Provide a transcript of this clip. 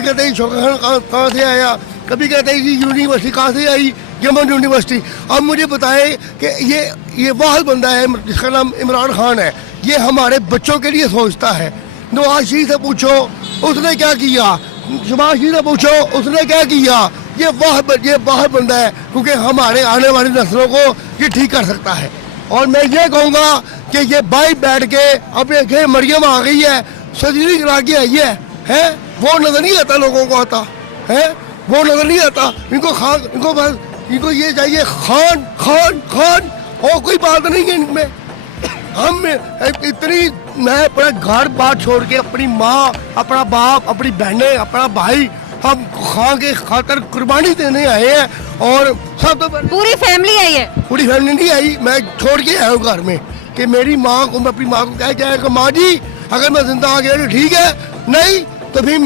कभी कहते हैं शौकत खान कहाँ से आया, कभी कहते हैं कि यूनिवर्सिटी कहाँ से आई, यमन यूनिवर्सिटी। अब मुझे बताएं कि ये वाहिद बंदा है जिसका नाम इमरान खान है, ये हमारे बच्चों के लिए सोचता है। नवाज शरीफ से पूछो उसने क्या किया, शहबाज शरीफ से पूछो उसने क्या किया। ये वाहिद बंदा है क्योंकि हमारे आने वाली नस्लों को ये ठीक कर सकता है। और मैं ये कहूँगा कि ये बाई बैठ के अपने घर मरियम आ गई है, सर्जरी करा के आई है, वो नजर नहीं आता लोगों को, आता है वो नजर नहीं आता। इनको ये चाहिए खान खान खान, और कोई बात नहीं है इनमें। हम इतनी, मैं अपना घर बार छोड़ के अपनी माँ, अपना बाप, अपनी बहनें, अपना भाई, हम खां के खातर कुर्बानी देने आए हैं। और सब तो पूरी फैमिली आई है? पूरी फैमिली नहीं आई, मैं छोड़ के आया हूँ घर में कि मेरी माँ को, मैं अपनी माँ को कह के आया कि माँ जी अगर मैं जिंदा आ गया तो ठीक है, नहीं तो फिर